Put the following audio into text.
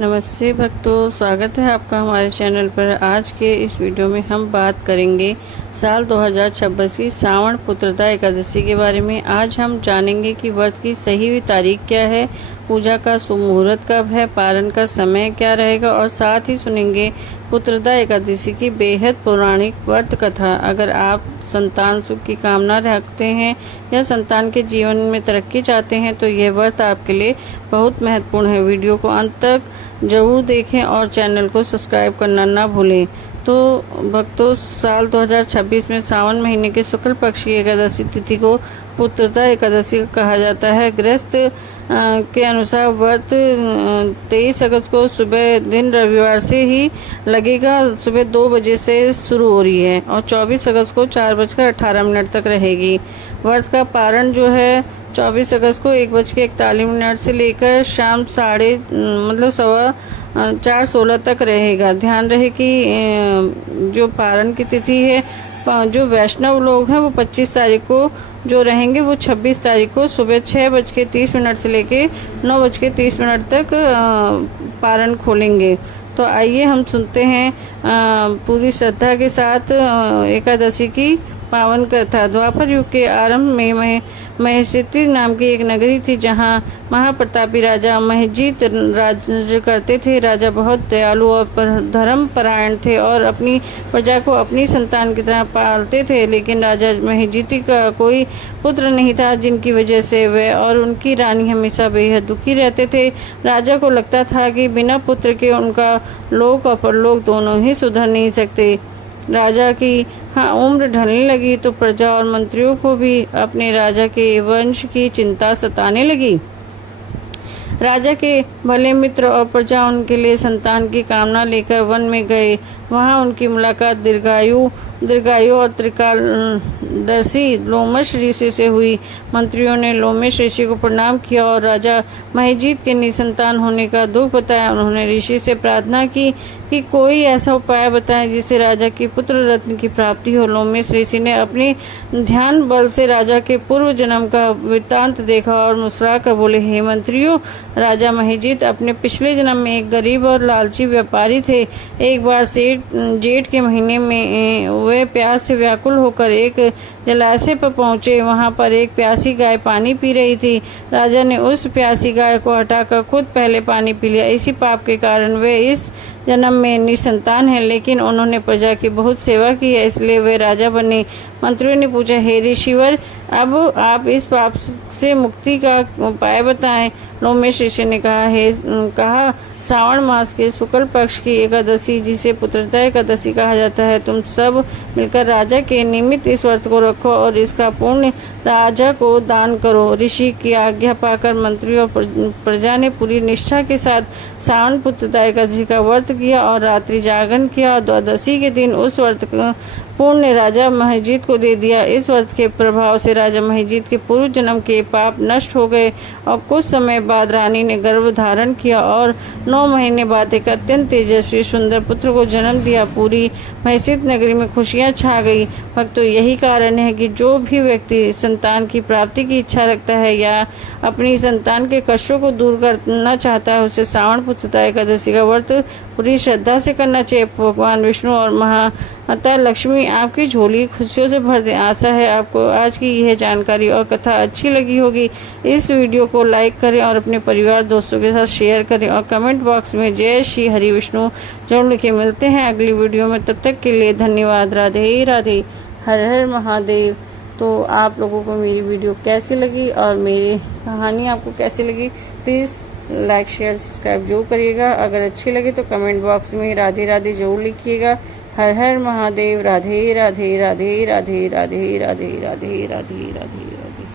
नमस्ते भक्तों, स्वागत है आपका हमारे चैनल पर। आज के इस वीडियो में हम बात करेंगे साल 2026 की श्रावण पुत्रदा एकादशी के बारे में। आज हम जानेंगे कि व्रत की सही तारीख क्या है, पूजा का शुभ मुहूर्त कब है, पारण का समय क्या रहेगा और साथ ही सुनेंगे पुत्रदा एकादशी की बेहद पौराणिक व्रत कथा। अगर आप संतान सुख की कामना रखते हैं या संतान के जीवन में तरक्की चाहते हैं तो यह व्रत आपके लिए बहुत महत्वपूर्ण है। वीडियो को अंत तक जरूर देखें और चैनल को सब्सक्राइब करना ना भूलें। तो भक्तों, साल 2026 में सावन महीने के शुक्ल पक्ष की एकादशी तिथि को पुत्रदा एकादशी कहा जाता है। गृहस्थ के अनुसार व्रत 23 अगस्त को सुबह दिन रविवार से ही लगेगा, सुबह 2 बजे से शुरू हो रही है और 24 अगस्त को 4:18 तक रहेगी। व्रत का पारण जो है 24 अगस्त को 1:41 से लेकर शाम 4:16 तक रहेगा। ध्यान रहे कि जो पारण की तिथि है, जो वैष्णव लोग हैं वो 25 तारीख को जो रहेंगे वो 26 तारीख को सुबह 6:30 से लेके 9:30 तक पारण खोलेंगे। तो आइए हम सुनते हैं पूरी श्रद्धा के साथ एकादशी की पावन कथा। द्वापर युग के आरंभ में महेशिति नाम की एक नगरी थी जहां महाप्रतापी राजा महेजीत राज्य करते थे। राजा बहुत दयालु और धर्म परायण थे और अपनी प्रजा को अपनी संतान की तरह पालते थे। लेकिन राजा महेजीत का कोई पुत्र नहीं था, जिनकी वजह से वे और उनकी रानी हमेशा बेहद दुखी रहते थे। राजा को लगता था कि बिना पुत्र के उनका लोक और परलोक दोनों ही सुधर नहीं सकते। राजा की उम्र ढलने लगी तो प्रजा और मंत्रियों को भी अपने राजा के वंश की चिंता सताने लगी। राजा के भले मित्र और प्रजा उनके लिए संतान की कामना लेकर वन में गए। वहां उनकी मुलाकात दीर्घायु और त्रिकालदर्शी लोमश ऋषि से हुई। मंत्रियों ने लोमश ऋषि को प्रणाम किया और राजा महेजीत के निसंतान होने का दुख बताया। उन्होंने ऋषि से प्रार्थना की कि कोई ऐसा उपाय बताएं जिससे राजा की पुत्र रत्न की प्राप्ति हो। लोमश ऋषि ने अपने ध्यान बल से राजा के पूर्व जन्म का वृत्तांत देखा और मुस्कुरा कर बोले, हे मंत्रियों, राजा महेजीत अपने पिछले जन्म में एक गरीब और लालची व्यापारी थे। एक बार जेठ के महीने में वे प्यास से व्याकुल होकर एक जलाशय पर पहुंचे। वहां पर एक प्यासी गाय पानी पी रही थी। राजा ने उस प्यासी गाय को हटाकर खुद पहले पानी पी लिया। इसी पाप के कारण वे इस जन्म में निसंतान है, लेकिन उन्होंने प्रजा की बहुत सेवा की है, इसलिए वे राजा बने। मंत्रियों ने पूछा, हे ऋषिवर, अब आप इस पाप से मुक्ति का उपाय बताएं। लोमश ऋषि ने कहा, श्रावण मास के शुक्ल पक्ष की एकादशी, जिसे पुत्रदा एकादशी कहा जाता है, तुम सब मिलकर राजा के निमित्त इस व्रत को रखो और इसका पुण्य राजा को दान करो। ऋषि की आज्ञा पाकर मंत्रियों और प्रजा ने पूरी निष्ठा के साथ श्रावण पुत्रदा एकादशी का व्रत किया और रात्रि जागरण किया और द्वादशी के दिन उस व्रत पुण्य राजा महेजीत को दे दिया। इस व्रत के प्रभाव से राजा महेजीत के पूर्व जन्म के पाप नष्ट हो गए और कुछ समय बाद रानी ने गर्भ धारण किया और 9 महीने बाद एक अत्यंत तेजस्वी सुंदर पुत्र को जन्म दिया। पूरी महेशित नगरी में खुशियां छा गई। भक्तों, यही कारण है कि जो भी व्यक्ति संतान की प्राप्ति की इच्छा रखता है या अपनी संतान के कष्टों को दूर करना चाहता है, उसे श्रावण पुत्रदा एकादशी का व्रत पूरी श्रद्धा से करना चाहिए। भगवान विष्णु और माता लक्ष्मी आपकी झोली खुशियों से भर दे। आशा है आपको आज की यह जानकारी और कथा अच्छी लगी होगी। इस वीडियो को लाइक करें और अपने परिवार दोस्तों के साथ शेयर करें और कमेंट बॉक्स में जय श्री हरि विष्णु जरूर लिखें। मिलते हैं अगली वीडियो में, तब तक के लिए धन्यवाद। राधे राधे, हर हर महादेव। तो आप लोगों को मेरी वीडियो कैसी लगी और मेरी कहानी आपको कैसी लगी, प्लीज़ लाइक शेयर सब्सक्राइब जरूर करिएगा। अगर अच्छी लगी तो कमेंट बॉक्स में राधे राधे जरूर लिखिएगा। हर हर महादेव। राधे राधे राधे राधे राधे राधे राधे राधे राधे राधे।